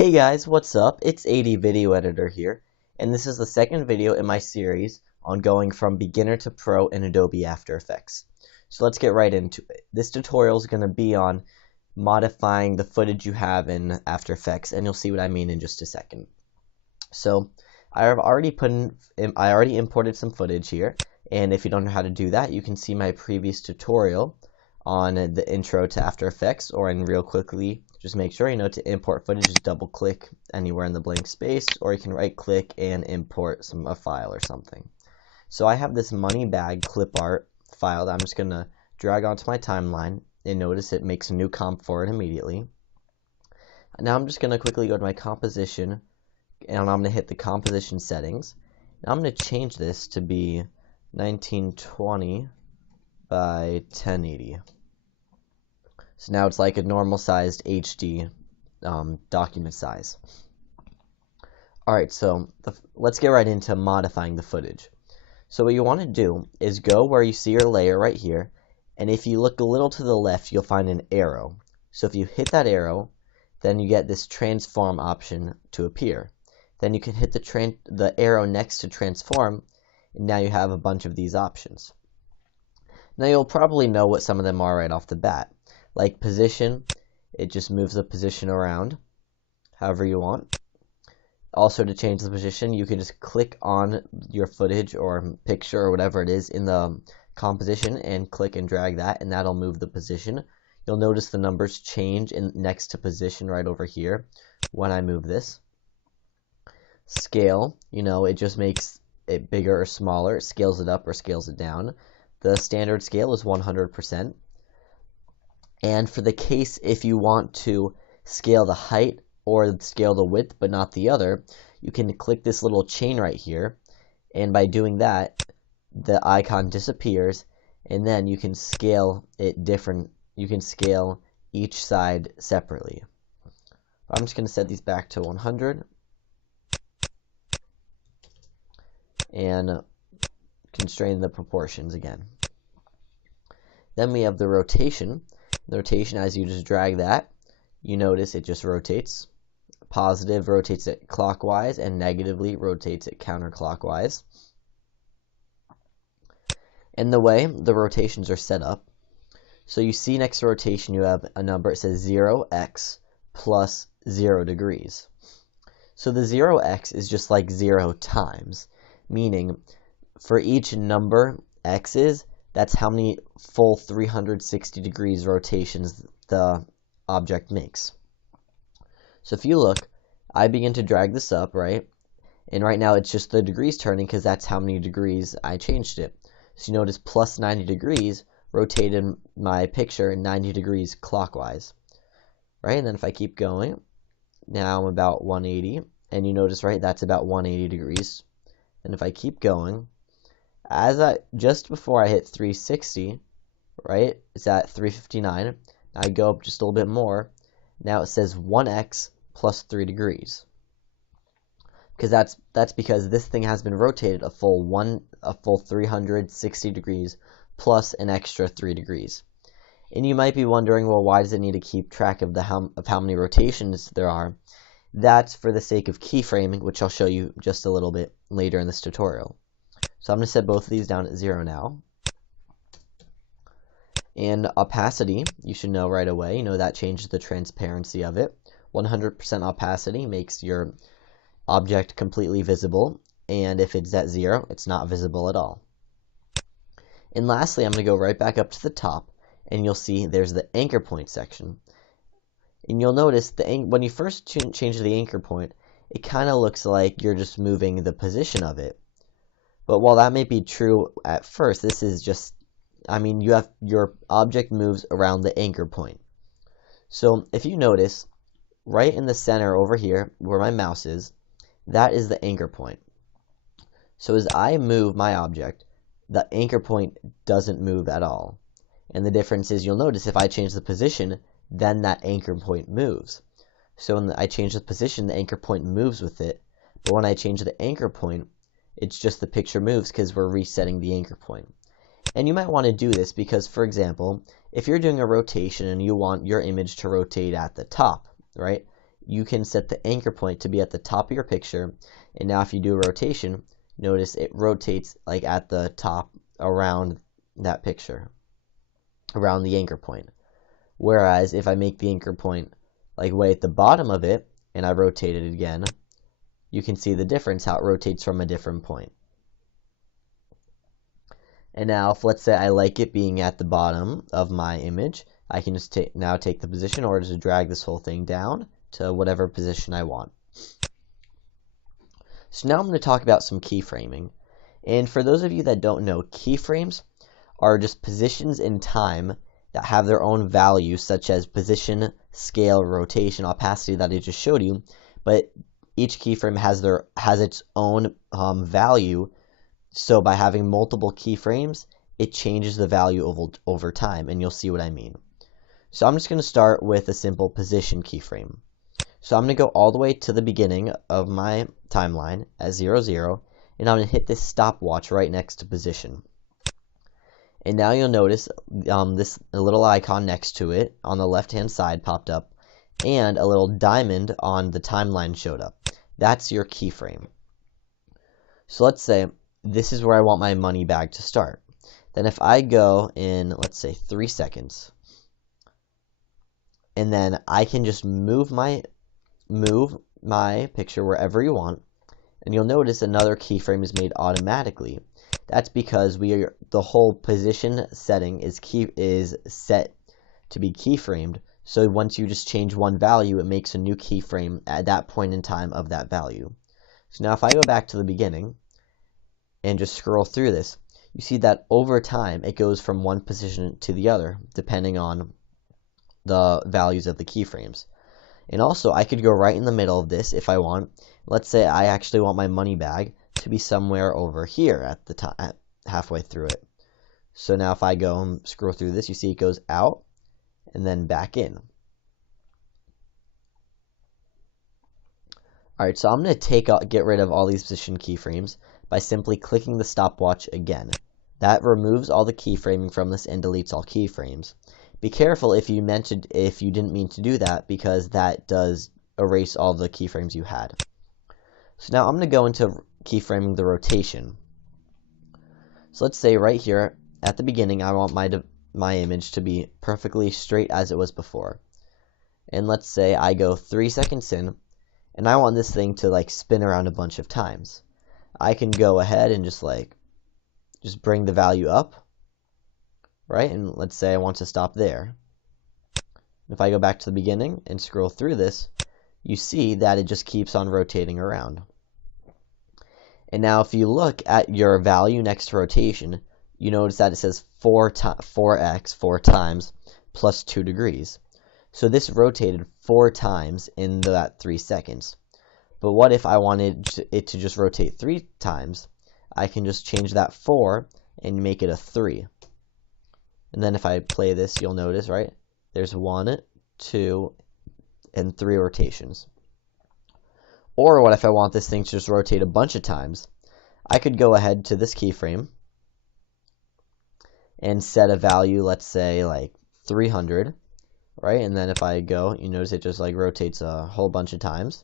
Hey guys, what's up? It's AD.VideoEditor here, and this is the second video in my series on going from beginner to pro in Adobe After Effects. So let's get right into it. This tutorial is going to be on modifying the footage you have in After Effects, and you'll see what I mean in just a second. So I already imported some footage here, and if you don't know how to do that, you can see my previous tutorial on the intro to After Effects, or in real quickly, just make sure to import footage, just double click anywhere in the blank space, or you can right click and import a file or something. So I have this money bag clip art file that I'm just gonna drag onto my timeline, and notice it makes a new comp for it immediately. Now I'm just gonna quickly go to my composition, and I'm gonna hit the composition settings. Now I'm gonna change this to be 1920 by 1080. So now it's like a normal sized HD document size. Alright, so let's get right into modifying the footage. So what you want to do is go where you see your layer right here, and if you look a little to the left, you'll find an arrow. So if you hit that arrow, then you get this transform option to appear. Then you can hit the arrow next to transform, and now you have a bunch of these options. Now you'll probably know what some of them are right off the bat. Like position, it just moves the position around however you want. Also, to change the position, you can just click on your footage or picture or whatever it is in the composition and click and drag that, and that'll move the position. You'll notice the numbers change next to position right over here when I move this. Scale, it just makes it bigger or smaller. It scales it up or scales it down. The standard scale is 100%. And for the case if you want to scale the height or scale the width but not the other, you can click this little chain right here, and by doing that, the icon disappears, and then you can scale it different. You can scale each side separately. I'm just going to set these back to 100 and constrain the proportions again. Then we have the rotation. The rotation, as you just drag that, you notice it just rotates. Positive rotates it clockwise, and negatively rotates it counterclockwise. And the way the rotations are set up, so you see next to rotation you have a number. It says 0x plus 0 degrees. So the 0x is just like 0 times, meaning for each number x's, that's how many full 360 degrees rotations the object makes. So if you look, I begin to drag this up, right? And right now it's just the degrees turning because that's how many degrees I changed it. So you notice plus 90 degrees rotated my picture 90 degrees clockwise, right? And then if I keep going, now I'm about 180, and you notice, right, that's about 180 degrees. And if I keep going, just before I hit 360, right, it's at 359. I go up just a little bit more. Now it says 1x plus 3 degrees. Because that's because this thing has been rotated a full 360 degrees plus an extra 3 degrees. And you might be wondering, well, why does it need to keep track of how many rotations there are? That's for the sake of keyframing, which I'll show you just a little bit later in this tutorial. So I'm going to set both of these down at 0 now. And opacity, you should know right away. That changes the transparency of it. 100% opacity makes your object completely visible. And if it's at 0, it's not visible at all. And lastly, I'm going to go right back up to the top, and you'll see there's the anchor point section. And you'll notice when you first change the anchor point, it kind of looks like you're just moving the position of it. But while that may be true at first, this is just, your object moves around the anchor point. So if you notice, right in the center over here, where my mouse is, that is the anchor point. So as I move my object, the anchor point doesn't move at all. And the difference is, you'll notice if I change the position, then that anchor point moves. So when I change the position, the anchor point moves with it. But when I change the anchor point, it's just the picture moves because we're resetting the anchor point. And you might want to do this because, for example, if you're doing a rotation and you want your image to rotate at the top, right? you can set the anchor point to be at the top of your picture, and now if you do a rotation, notice it rotates like at the top around that picture, around the anchor point. Whereas if I make the anchor point like way at the bottom of it, and I rotate it again, you can see the difference, how it rotates from a different point. And now, if let's say I like it being at the bottom of my image, I can just now take the position or just drag this whole thing down to whatever position I want. So now I'm going to talk about some keyframing. And for those of you that don't know, keyframes are just positions in time that have their own values, such as position, scale, rotation, opacity that I just showed you. But each keyframe has its own value. So by having multiple keyframes, it changes the value over time, and you'll see what I mean. So I'm just going to start with a simple position keyframe. So I'm going to go all the way to the beginning of my timeline at 0, 0, and I'm going to hit this stopwatch right next to position. And now you'll notice this little icon next to it on the left-hand side popped up, and a little diamond on the timeline showed up. That's your keyframe. So let's say this is where I want my money bag to start. Then if I go in, let's say 3 seconds, and then I can just move my picture wherever you want, and you'll notice another keyframe is made automatically. That's because the whole position setting is set to be keyframed. So once you just change one value, it makes a new keyframe at that point in time of that value. So now if I go back to the beginning and just scroll through this, you see that over time it goes from one position to the other depending on the values of the keyframes. And also I could go right in the middle of this if I want. Let's say I actually want my money bag to be somewhere over here at the top, halfway through it. So now if I go and scroll through this, you see it goes out and then back in. Alright, so I'm going to get rid of all these position keyframes by simply clicking the stopwatch again. That removes all the keyframing from this and deletes all keyframes. Be careful if you didn't mean to do that, because that does erase all the keyframes you had. So now I'm going to go into keyframing the rotation. So let's say right here at the beginning I want my image to be perfectly straight as it was before. And let's say I go 3 seconds in and I want this thing to like spin around a bunch of times. I can go ahead and just bring the value up, right? And let's say I want to stop there. If I go back to the beginning and scroll through this, you see that it just keeps on rotating around. And now if you look at your value next to rotation, you notice that it says 4x, 4 times, plus 2 degrees. So this rotated 4 times in that 3 seconds. But what if I wanted it to just rotate 3 times? I can just change that 4 and make it a 3. And then if I play this, you'll notice, right? There's 1, 2, and 3 rotations. Or what if I want this thing to just rotate a bunch of times? I could go ahead to this keyframe and set a value, let's say like 300, right? And then if I go, you notice it just like rotates a whole bunch of times.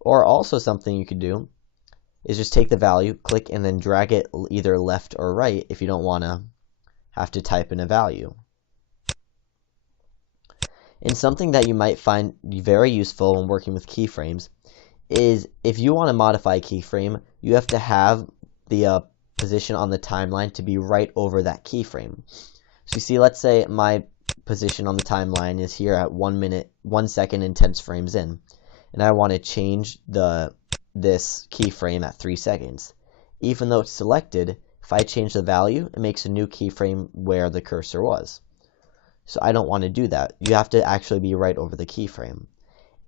Or also something you could do is just take the value, click, and then drag it either left or right if you don't want to have to type in a value. And something that you might find very useful when working with keyframes is if you want to modify a keyframe, you have to have the position on the timeline to be right over that keyframe. So you see, let's say my position on the timeline is here at 1 second and 10 frames in, and I want to change this keyframe at 3 seconds. Even though it's selected, if I change the value, it makes a new keyframe where the cursor was. So I don't want to do that. You have to actually be right over the keyframe.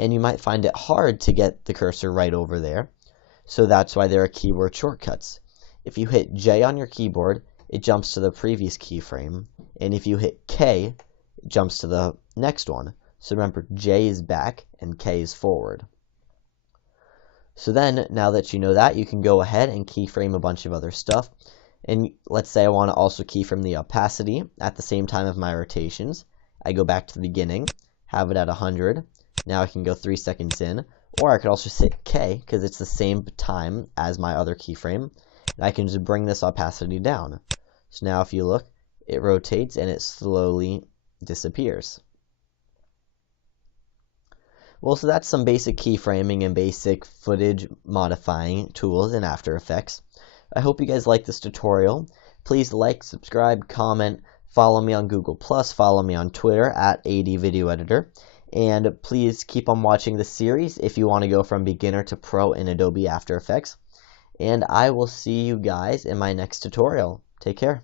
And you might find it hard to get the cursor right over there. So that's why there are keyboard shortcuts. If you hit J on your keyboard, it jumps to the previous keyframe. And if you hit K, it jumps to the next one. So remember, J is back and K is forward. So then, now that you know that, you can go ahead and keyframe a bunch of other stuff. And let's say I want to also keyframe the opacity at the same time of my rotations. I go back to the beginning, have it at 100, Now I can go 3 seconds in, or I could also hit K because it's the same time as my other keyframe, and I can just bring this opacity down. So now if you look, it rotates and it slowly disappears. Well, so that's some basic keyframing and basic footage modifying tools in After Effects. I hope you guys like this tutorial. Please like, subscribe, comment, follow me on Google+, follow me on Twitter at AD.VideoEditor, and please keep on watching the series if you want to go from beginner to pro in Adobe After Effects. And I will see you guys in my next tutorial. Take care.